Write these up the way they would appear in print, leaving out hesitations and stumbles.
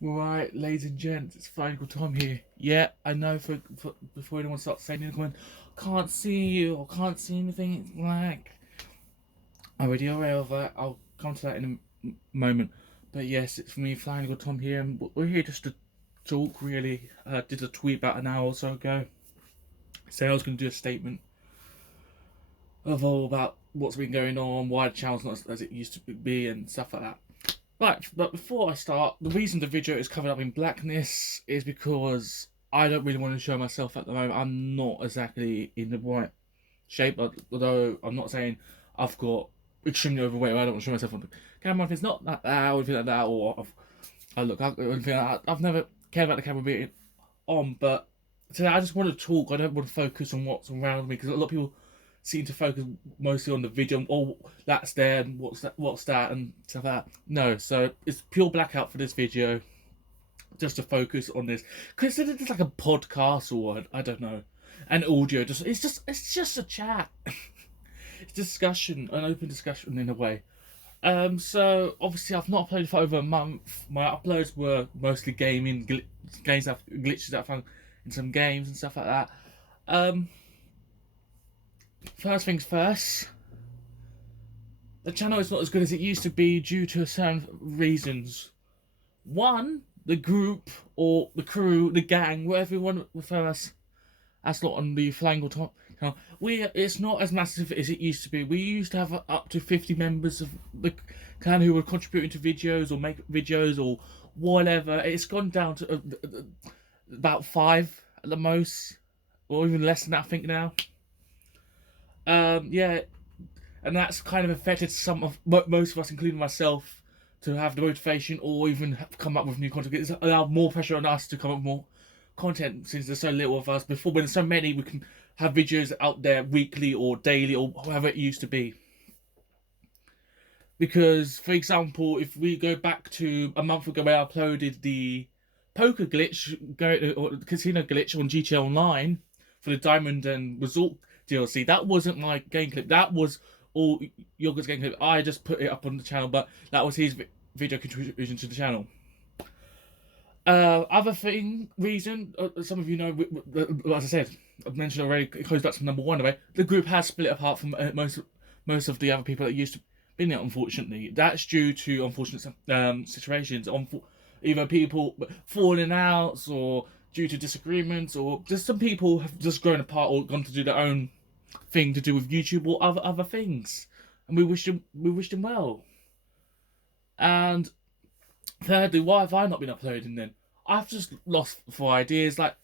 Right, ladies and gents, it's Final Tom here. Yeah, I know for before anyone starts saying anything, can't see you or can't see anything, it's black. I'm already aware of that. I'll come to that in a moment. But yes, it's me, Final Tom here, and we're here just to talk really. Did a tweet about an hour or so ago. Saying I was going to do a statement of all about what's been going on, why the channel's not as it used to be, and stuff like that. Right, but before I start, the reason the video is covered up in blackness is because I don't really want to show myself at the moment. I'm not exactly in the right shape, although I'm not saying I've got extremely overweight or I don't want to show myself on the camera. If it's not like that or anything like that, or I look ugly or anything like that, I've never cared about the camera being on, but today I just want to talk. I don't want to focus on what's around me because a lot of people seem to focus mostly on the video. Oh, that's there, and what's that, and stuff like that. No, so it's pure blackout for this video, just to focus on this. Because it's like a podcast or I don't know, an audio. It's just a chat. It's discussion, an open discussion in a way. So obviously I've not uploaded for over a month. My uploads were mostly gaming, glitches that I found in some games and stuff like that. First things first, the channel is not as good as it used to be due to certain reasons. One, the group or the crew, the gang, whatever you want to refer us, that's not on the Flying or Top channel. It's not as massive as it used to be. We used to have up to 50 members of the clan who were contributing to videos or make videos or whatever. It's gone down to about 5 at the most, or even less than that, I think now. Yeah, and that's kind of affected most of us, including myself, to have the motivation or even come up with new content. It's allowed more pressure on us to come up with more content since there's so little of us. Before, when there's so many, we can have videos out there weekly or daily or however it used to be. Because, for example, if we go back to a month ago where I uploaded the poker glitch, or the casino glitch on GTA Online for the Diamond and Resort DLC, that wasn't my game clip. That was all Yogurt's game clip. I just put it up on the channel, but that was his video contribution to the channel. Other reason, some of you know, as I said, I've mentioned already, it goes back to number one away. The group has split apart from most of the other people that used to be in it, unfortunately. That's due to unfortunate situations. Either people falling out or due to disagreements, or just some people have just grown apart or gone to do their own thing to do with YouTube or other things. And we wish them well. And thirdly, why have I not been uploading then? I've just lost for ideas. Like,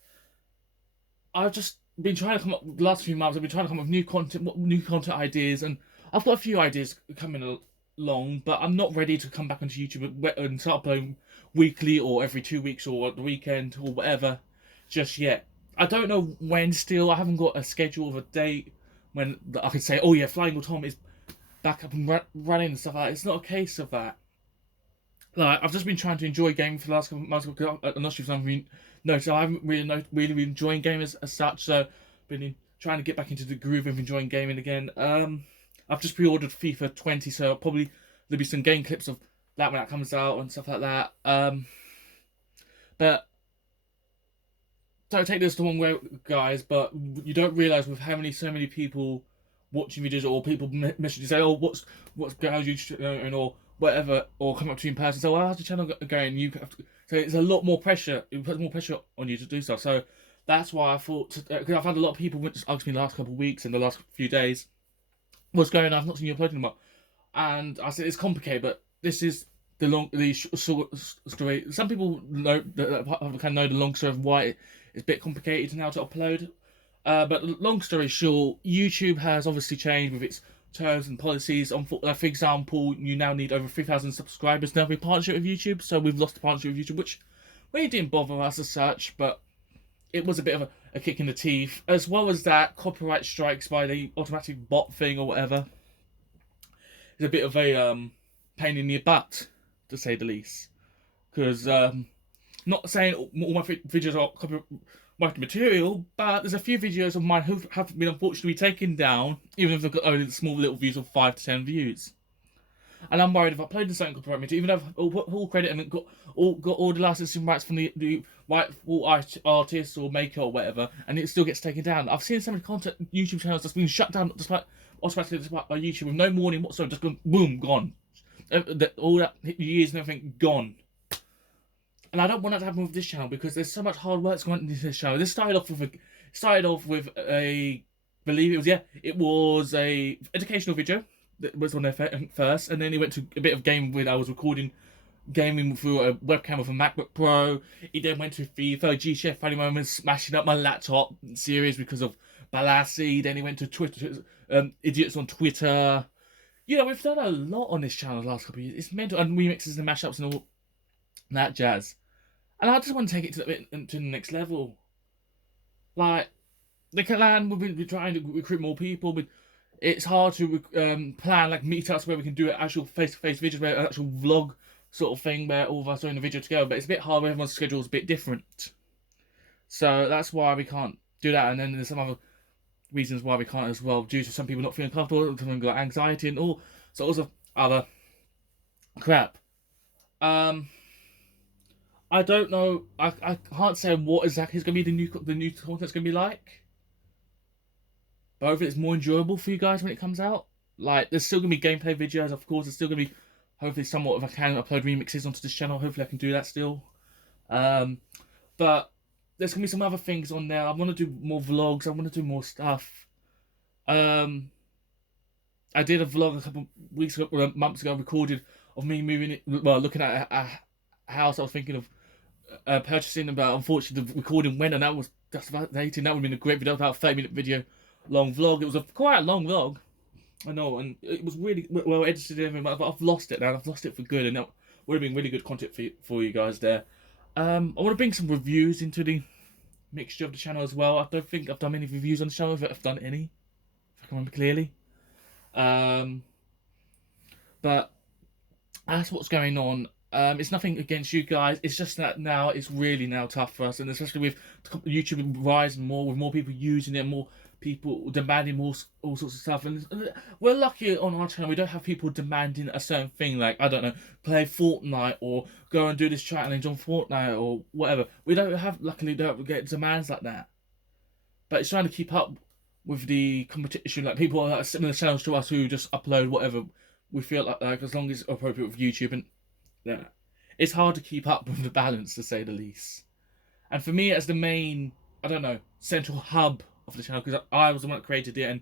I've just been trying to come up the last few months. I've been trying to come up with new content ideas, and I've got a few ideas coming along. But I'm not ready to come back onto YouTube and start uploading weekly or every 2 weeks or at the weekend or whatever just yet. I don't know when. Still, I haven't got a schedule of a date when I can say, "Oh yeah, Flying Tom is back up and running" and stuff like that. It's not a case of that. Like, I've just been trying to enjoy gaming for the last couple of months. I'm not sure if some of you noticed, I haven't really been enjoying gaming as such. So, been trying to get back into the groove of enjoying gaming again. I've just pre-ordered FIFA 20, so probably there'll be some game clips of that when that comes out and stuff like that. But don't take this the wrong way, guys. But you don't realise with how so many people watching videos or people message you say, "Oh, what's going on?" or whatever, or come up to you in person, so how's the channel going? You have to, so it's a lot more pressure. It puts more pressure on you to do stuff. So that's why I thought, because I've had a lot of people just ask me the last couple of weeks and the last few days, what's going on? I've not seen you uploading them up, and I said it's complicated, but this is the short story. Some people can know the long story of why it's a bit complicated now to upload. But long story short, YouTube has obviously changed with its terms and policies. For example, you now need over 3,000 subscribers now with partnership with YouTube. So we've lost the partnership with YouTube, which really didn't bother us as such, but it was a bit of a kick in the teeth. As well as that, copyright strikes by the automatic bot thing or whatever is a bit of a pain in the butt, to say the least. Because not saying all my videos are copyright material, but there's a few videos of mine who have been unfortunately taken down, even if they've got only small little views of 5 to 10 views. And I'm worried if I uploaded something copyrighted, even though I've put all credit and got all the licensing rights from the rightful artist or maker or whatever, and it still gets taken down. I've seen some content YouTube channels that's been shut down despite by YouTube with no warning whatsoever, just gone boom, gone. All that years and everything gone. And I don't want that to happen with this channel because there's so much hard work going into this channel. This started off with a believe it was a educational video that was on there first, and then it went to a bit of game when I was recording gaming through a webcam with a MacBook Pro. It then went to FIFA, G-Chef Funny Moments, smashing up my laptop series because of Balassi. Then it went to Twitter, idiots on Twitter. You know, we've done a lot on this channel the last couple of years. It's mental, and remixes and mashups and all that jazz. And I just want to take it to the next level. Like, the clan, we've been trying to recruit more people, but it's hard to plan like meetups where we can do an actual face-to-face videos, where an actual vlog sort of thing where all of us are in the video together. But it's a bit hard where everyone's schedule is a bit different. So that's why we can't do that. And then there's some other reasons why we can't as well, due to some people not feeling comfortable, some people got anxiety and all sorts of other crap. I don't know. I can't say what exactly is going to be the new content's going to be like. But hopefully it's more enjoyable for you guys when it comes out. Like, there's still going to be gameplay videos, of course. There's still going to be, hopefully, somewhat if I can upload remixes onto this channel. Hopefully I can do that still. But there's going to be some other things on there. I want to do more vlogs. I want to do more stuff. I did a vlog a couple weeks ago, or months ago, recorded of me moving it, well, looking at a house I was thinking of purchasing, but unfortunately the recording went, and that was just about 18. That would have been a great video, about a 30-minute video long vlog. It was quite a long vlog, I know, and it was really well edited and everything, but I've lost it now. I've lost it for good, and that would have been really good content for you guys there. I want to bring some reviews into the mixture of the channel as well. I don't think I've done many reviews on the channel, if I've done any, if I can remember clearly. But that's what's going on. It's nothing against you guys. It's just that now it's really now tough for us, and especially with YouTube rising more, with more people using it, more people demanding all sorts of stuff. And we're lucky on our channel. We don't have people demanding a certain thing, like, I don't know, play Fortnite or go and do this challenge on Fortnite or whatever. We don't have, luckily, don't get demands like that. But it's trying to keep up with the competition, like people that are similar channels to us who just upload whatever we feel like as long as it's appropriate with YouTube. And yeah, it's hard to keep up with the balance, to say the least. And for me, as the main, I don't know, central hub of the channel, because I was the one that created it and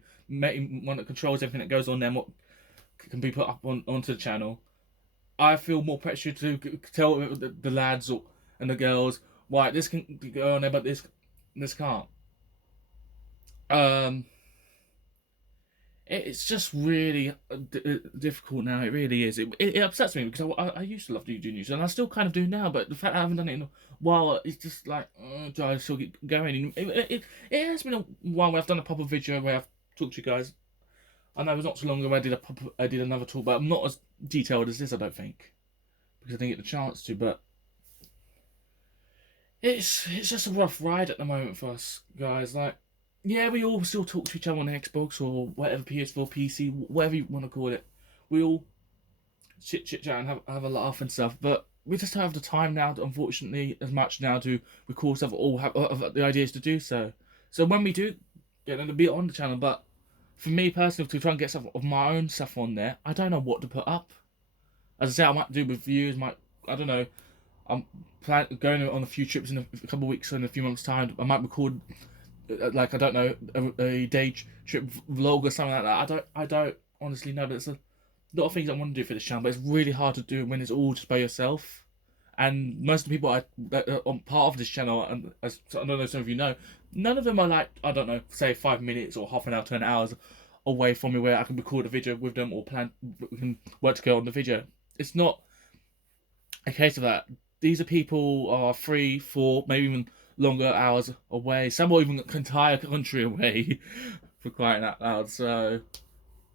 one that controls everything that goes on there and what can be put up onto the channel, I feel more pressure to tell the lads and the girls, right, this can go on there, but this can't. It's just really difficult now. It really is. It upsets me because I used to love to do news, and I still kind of do now. But the fact I haven't done it in a while, it's just like, do I still keep going? It has been a while where I've done a proper video where I've talked to you guys. I know it was not so long ago I did another talk, but I'm not as detailed as this, I don't think, because I didn't get the chance to. But it's just a rough ride at the moment for us guys. Like, yeah, we all still talk to each other on Xbox or whatever, PS4, PC, whatever you want to call it. We all chit chat and have a laugh and stuff, but we just don't have the time now, unfortunately, as much now to record stuff or all have the ideas to do so. So when we do get them to be on the channel, but for me personally, to try and get stuff of my own stuff on there, I don't know what to put up. As I say, I might do reviews, I don't know, I'm going on a few trips in a couple of weeks, in a few months' time. I might record, like, I don't know, a day trip vlog or something like that. I don't honestly know, but there's a lot of things I want to do for this channel, but it's really hard to do when it's all just by yourself. And most of the people that are on part of this channel, and as I don't know if some of you know, none of them are like, I don't know, say 5 minutes or half an hour to an hour away from me where I can record a video with them or we can work together on the video. It's not a case of that. These are people who are 3, 4, maybe even longer hours away. Some are even an entire country away, for crying out loud. So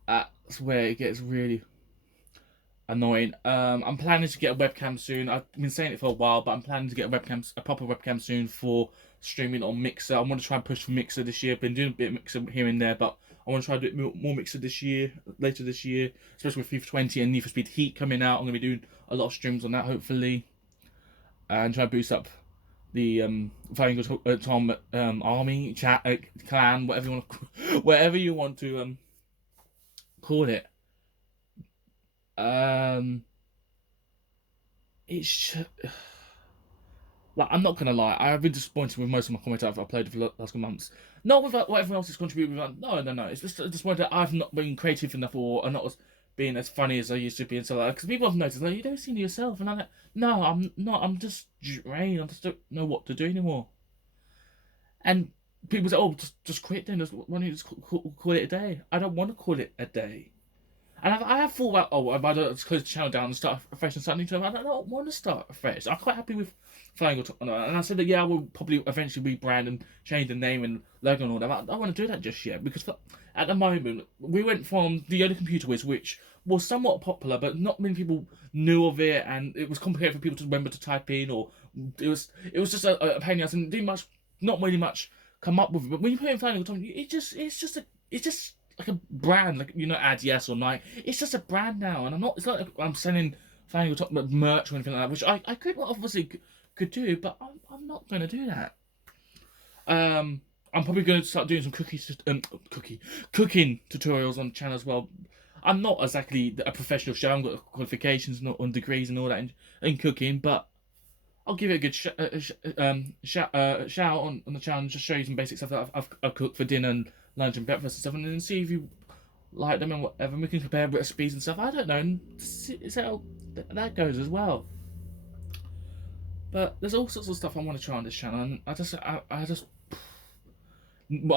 that's where it gets really annoying. I'm planning to get a webcam soon. I've been saying it for a while, but I'm planning to get a proper webcam soon for streaming on Mixer. I want to try and push for Mixer this year. I've been doing a bit of Mixer here and there, but I want to try to do more mixer later this year, especially with FIFA 20 and Need for Speed Heat coming out. I'm going to be doing a lot of streams on that, hopefully, and try to boost up the Flying Tom army, chat, clan, whatever you want to call it. It's like, I'm not gonna lie, I've been disappointed with most of my comments I've uploaded for the last couple months. Not with what everyone else has contributed with. No. It's just disappointed that I've not been creative enough or not being as funny as I used to be and so like. Because people have noticed, like, you don't seem to yourself, and I'm like, no, I'm not. I'm just drained. I just don't know what to do anymore. And people say, oh, just quit then. Why don't you just call it a day? I don't want to call it a day. And I have thought about, oh, I don't close the channel down and start afresh and start new channel. I don't want to start afresh. I'm quite happy with Flying Top. And I said that, yeah, I will probably eventually rebrand and change the name and logo and all that. I don't want to do that just yet because at the moment, we went from the only computer whiz, which was somewhat popular, but not many people knew of it, and it was complicated for people to remember to type in, or it was just a pain in the ass and not really much come up with it. But when you put in Flying Top, it's just like a brand, like, you know, add yes or no. It's just a brand now, and it's not like I'm selling Flying Top merch or anything like that, which I could obviously could do, but I'm not going to do that. I'm probably going to start doing some cooking tutorials on the channel as well. I'm not exactly a professional chef. I've got qualifications and degrees and all that in cooking, but I'll give it a good shout on the channel and just show you some basic stuff that I've cooked for dinner and lunch and breakfast and stuff, and then see if you like them and whatever. And we can compare recipes and stuff. I don't know, and see how that goes as well. But there's all sorts of stuff I want to try on this channel, and I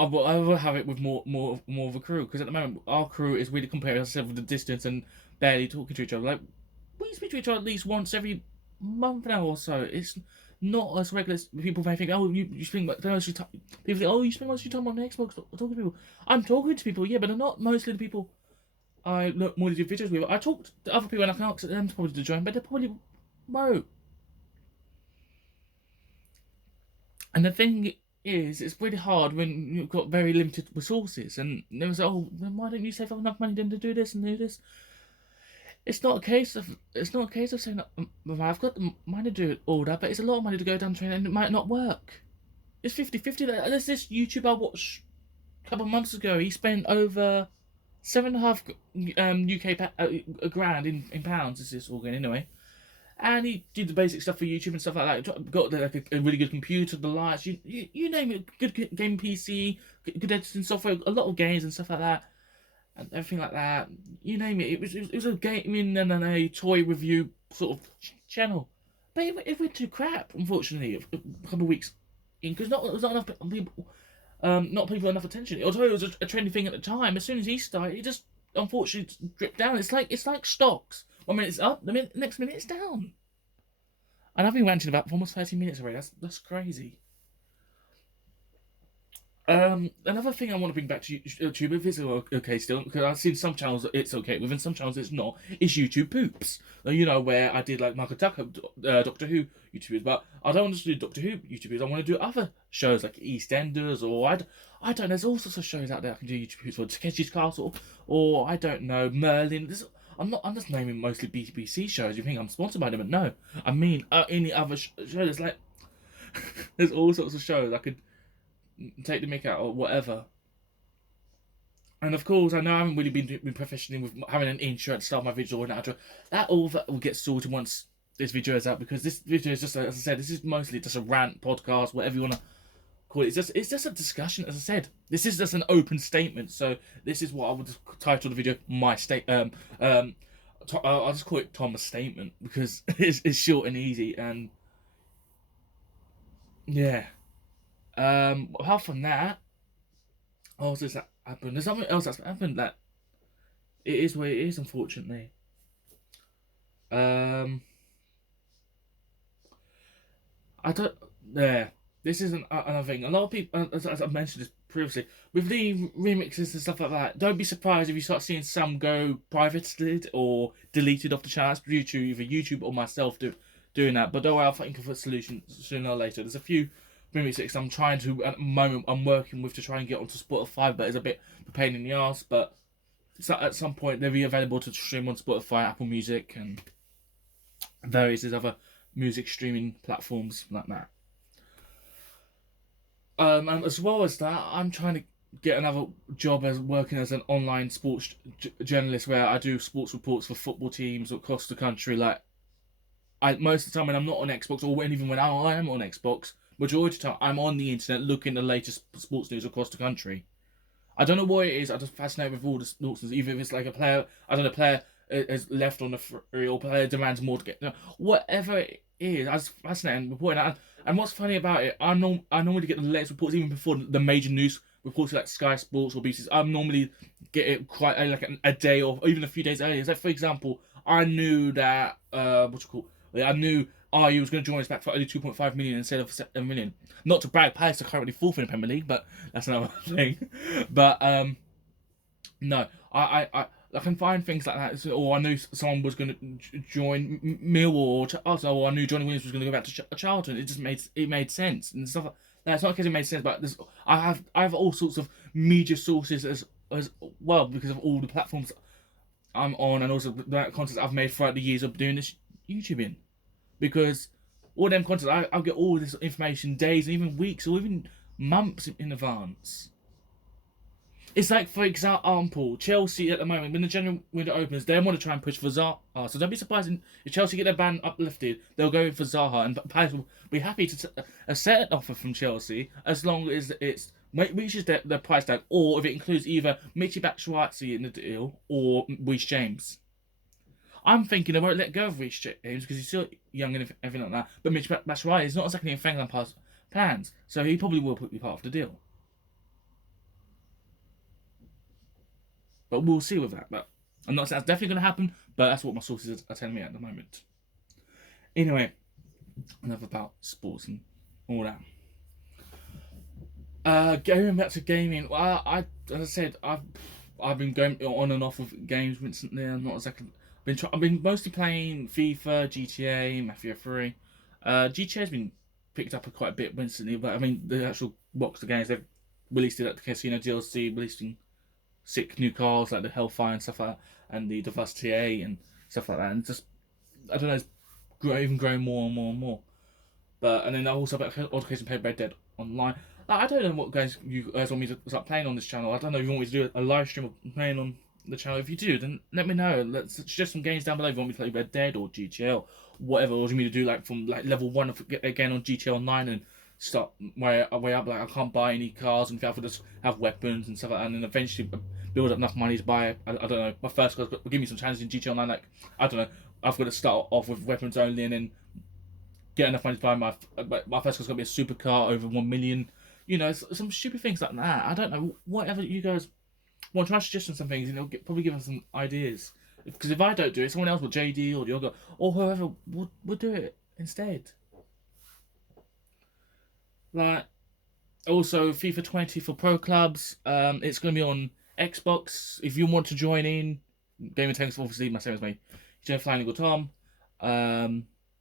will have it with more of a crew, because at the moment our crew is really comparing ourselves with the distance and barely talking to each other. Like, we speak to each other at least once every month now or so. It's not as regular as people may think. Oh, you spend most of your time. People think, oh, you spend most of your time on Xbox talking to people. I'm talking to people, yeah, but they're not mostly the people I look more to do videos with. I talk to other people and I can ask them probably to join, but they're probably won't. And the thing is, it's really hard when you've got very limited resources. And there was, oh, then why don't you save up enough money then to do this and do this? It's not a case of saying, I've got the money to do all that, but it's a lot of money to go down train and it might not work. It's 50-50. There's this YouTuber I watched a couple of months ago. He spent over $7.5 UK grand in pounds. Is this all going anyway? And he did the basic stuff for YouTube and stuff like that. Got like a really good computer, the lights, you name it, good game PC, good editing software, a lot of games and stuff like that, and everything like that. You name it. It was a gaming and a toy review sort of channel, but it went to crap, unfortunately, a couple of weeks in, because not enough people, not people enough attention. Although it was a trendy thing at the time, as soon as he started, it just unfortunately dripped down. It's like stocks. 1 minute it's up, the next minute it's down. And I've been ranting about for almost 30 minutes already. That's crazy. Another thing I want to bring back to YouTube, if it's okay still, because I've seen some channels that it's okay with and some channels it's not, is YouTube poops. You know, where I did like Michael Tucker, Doctor Who YouTubers, but I don't want to do Doctor Who YouTubers. I want to do other shows like EastEnders, or I don't know, there's all sorts of shows out there I can do YouTube poops for. Takeshi's Castle, or I don't know, Merlin. I'm just naming mostly BBC shows. You think I'm sponsored by them, but no. I mean, any other shows, like, there's all sorts of shows I could take the mick out or whatever. And of course, I know I haven't really been professional with having an intro to start my video or an outro. That will get sorted once this video is out, because this video is just, as I said, this is mostly just a rant, podcast, whatever you want to call it. It's just a discussion, as I said. This is just an open statement, so this is what I would title the video, my I'll just call it Tom's statement, because it's short and easy, and yeah. Apart from that, what else has happened? There's something else that's happened that it is what it is, unfortunately. I don't. There. This isn't another thing. A lot of people, as I've mentioned this previously, with the remixes and stuff like that, don't be surprised if you start seeing some go privated or deleted off the channel due to either YouTube or myself doing that. But don't worry, I'll think of a solution sooner or later. There's a few Premier 6 I'm trying to, at the moment, I'm working with to try and get onto Spotify, but it's a bit of a pain in the ass. But so at some point, they'll be available to stream on Spotify, Apple Music, and various other music streaming platforms like that. And as well as that, I'm trying to get another job as working as an online sports journalist, where I do sports reports for football teams across the country. Like, most of the time when I'm not on Xbox, or even when I am on Xbox, majority of the time I'm on the internet looking at the latest sports news across the country. I don't know what it is. I'm just fascinated with all the sports news. Even if it's like a player, I don't know, player is left on the free, or player demands more to get, whatever it is. I was fascinated reporting that. And what's funny about it, I normally get the latest reports even before the major news reports like Sky Sports or BBC. I normally get it quite like a day or even a few days earlier. So, for example, I knew that I knew RU was going to join us back for only 2.5 million instead of 7 million. Not to brag, Palace are currently fourth in the Premier League, but that's another thing. But no, I can find things like that. Or I knew someone was going to join Millwall, or I knew Johnny Williams was going to go back to Charlton. It just made sense and stuff. It's not because it made sense, but I have all sorts of media sources as well, because of all the platforms I'm on, and also the content I've made throughout the years of doing this YouTubing. Because all them content, I'll get all this information days, even weeks, or even months in advance. It's like, for example, Chelsea at the moment, when the January window opens, they want to try and push for Zaha. So don't be surprised if Chelsea get their ban uplifted, they'll go in for Zaha, and Palace will be happy to accept an offer from Chelsea as long as it reaches the price tag, or if it includes either Michy Batshuayi in the deal or Reece James. I'm thinking they won't let go of Reece James because he's still young and everything like that. But Michy Batshuayi is not exactly in Frank Lampard's plans, so he probably will be part of the deal. But we'll see with that. But I'm not saying that's definitely going to happen, but that's what my sources are telling me at the moment. Anyway, enough about sports and all that. Going back to gaming, well, as I said, I've been going on and off with games recently. I'm not exactly. I've been mostly playing FIFA, GTA, Mafia 3. GTA's been picked up quite a bit recently, but I mean the actual box of games, they've released it at the Casino DLC, releasing sick new cars like the Hellfire and stuff like that, and the Diversity A and stuff like that, and just I don't know, it's even growing more and more and more. But and then I also have odd occasion played Red Dead Online. Like, I don't know what guys you guys want me to start playing on this channel. I don't know if you want me to do a live stream of playing on the channel. If you do, then let me know. Let's suggest some games down below if you want me to play Red Dead or GTL, whatever. Or do you want me to do like from like level 1 of get again on GTL Online and start way up? Like, I can't buy any cars and I have to just have weapons and stuff like that, and then eventually build up enough money to buy. I don't know. My first car's got give me some challenges in GTL Online. Like, I don't know. I've got to start off with weapons only and then get enough money to buy my first car's got to be a supercar over 1 million. You know, some stupid things like that. I don't know. Whatever you guys want, try to suggest some things, and it'll probably give us some ideas. Because if I don't do it, someone else will, JD or Yoga or whoever will do it instead. Like, also FIFA 20 for pro clubs. It's going to be on Xbox. If you want to join in, Gaming Tanks obviously my same as me. You know, Flying Eagle Tom.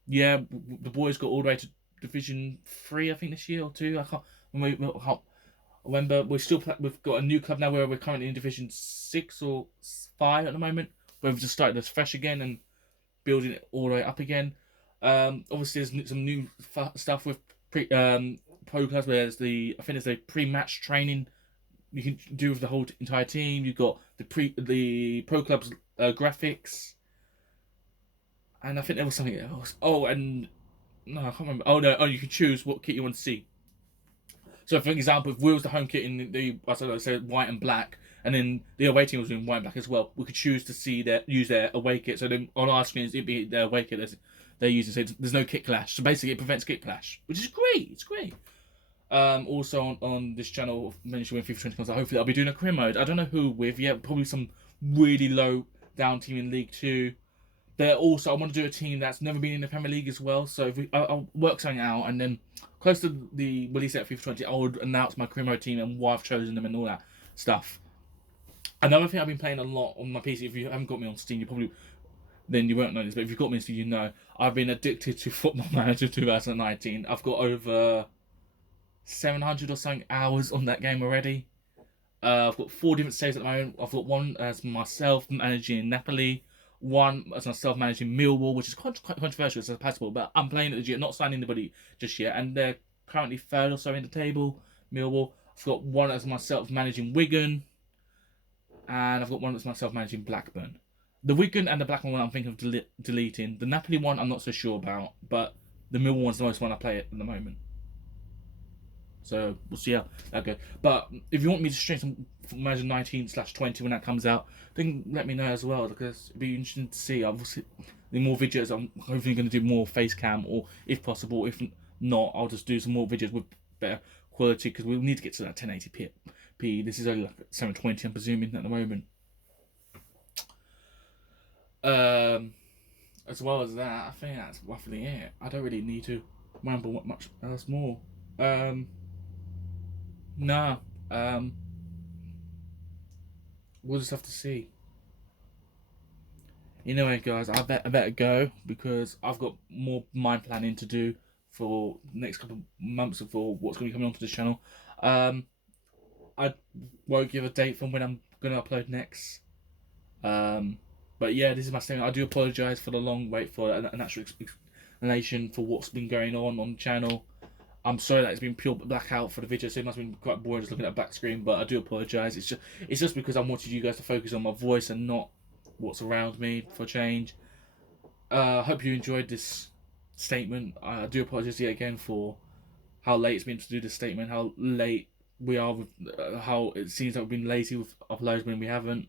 Yeah, the boys got all the way to Division 3, I think, this year or 2. I can't remember. We've got a new club now where we're currently in Division 6 or 5 at the moment, where we've just started this fresh again and building it all the way up again. Obviously there's some new stuff with pro clubs, where I think there's a pre-match training you can do with the whole entire team. You've got the pro clubs graphics, and I think there was something else. Oh, and no, I can't remember. Oh no, you can choose what kit you want to see. So, for example, if we was the home kit in say white and black, and then the away team was in white and black as well, we could choose to use their away kit. So then on our screens, it'd be their away kit they're using. So there's no kit clash. So basically, it prevents kit clash, which is great. It's great. Also on this channel, mentioned when FIFA 20 comes out, hopefully I'll be doing a career mode. I don't know who with yet. Probably some really low down team in League 2. I want to do a team that's never been in the Premier League as well. So if I'll work something out, and then close to the release at FIFA 20, I would announce my career mode team and why I've chosen them and all that stuff. Another thing I've been playing a lot on my PC, if you haven't got me on Steam, you won't know this, but if you've got me on Steam, you know, I've been addicted to Football Manager 2019. I've got over 700 or something hours on that game already. I've got 4 different saves at the moment. I've got one as myself managing Napoli, one as myself managing Millwall, which is quite controversial. It's passable, but I'm playing it legit, not signing anybody just yet, and they're currently third or so in the table. Millwall. I've got one as myself managing Wigan, and I've got one that's myself managing Blackburn. The Wigan and the Blackburn one I'm thinking of deleting. The Napoli one I'm not so sure about, but the Millwall one's the most one I play at the moment. So we'll see how that goes. But if you want me to stream some Imagine 19/20 when that comes out, then let me know as well, because it'd be interesting to see. Obviously, the more videos, I'm hopefully going to do more face cam, or if possible, if not, I'll just do some more videos with better quality, because we'll need to get to that 1080p. This is only like 720, I'm presuming, at the moment. As well as that, I think that's roughly it. I don't really need to ramble much else more. Nah. We'll just have to see. Anyway, guys, I better go, because I've got more mind planning to do for the next couple of months for what's going to be coming onto the channel. I won't give a date from when I'm going to upload next. But yeah, this is my statement. I do apologise for the long wait for an actual explanation for what's been going on the channel. I'm sorry that it's been pure blackout for the video, so it must have been quite boring just looking at a black screen, but I do apologise. It's just because I wanted you guys to focus on my voice and not what's around me for change. I hope you enjoyed this statement. I do apologise yet again for how late it's been to do this statement, how late we are with how it seems that we've been lazy with uploads when we haven't.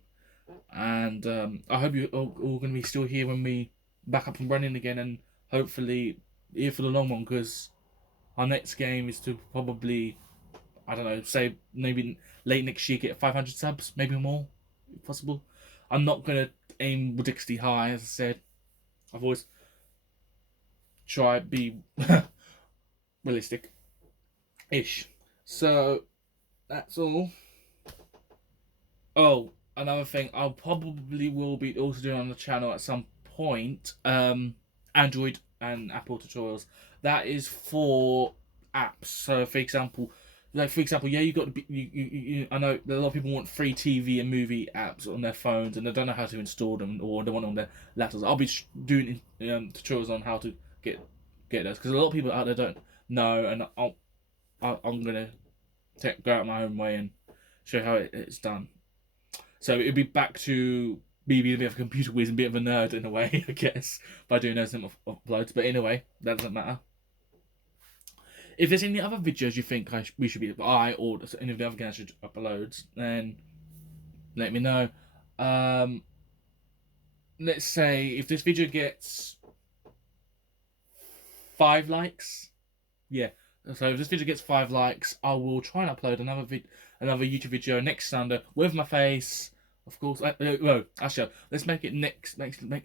And I hope you're all going to be still here when we back up and running again, and hopefully here for the long one, because our next game is to probably, I don't know, say maybe late next year get 500 subs, maybe more, if possible. I'm not going to aim ridiculously high, as I said. I've always tried to be realistic-ish. So, that's all. Oh, another thing, I'll probably will be also doing on the channel at some point, Android and Apple tutorials. That is for apps. So, for example, yeah, you got to be. I know a lot of people want free TV and movie apps on their phones, and they don't know how to install them, or they want them on their laptops. I'll be doing tutorials on how to get those, because a lot of people out there don't know, and I'm gonna go out my own way and show how it's done. So it'd be back to me being a bit of a computer whiz and a bit of a nerd in a way, I guess, by doing those uploads. But anyway, that doesn't matter. If there's any other videos you think we should be, or any of the other guys should upload, then let me know. Let's say if this video gets 5 likes, yeah. So if this video gets 5 likes, I will try and upload another YouTube video next Sunday with my face, of course. Well, actually, let's make it make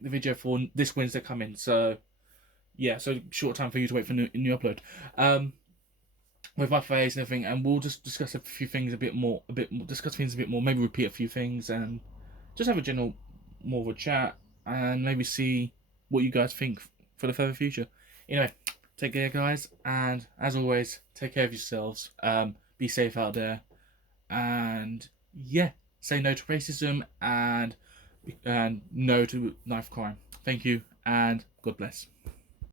the video for this Wednesday coming. So yeah, so short time for you to wait for new upload. With my face and everything, and we'll just discuss a few things a bit more, discuss things a bit more, maybe repeat a few things, and just have a general more of a chat, and maybe see what you guys think for the further future. Anyway, take care, guys, and as always, take care of yourselves. Be safe out there, and yeah, say no to racism and no to knife crime. Thank you, and God bless.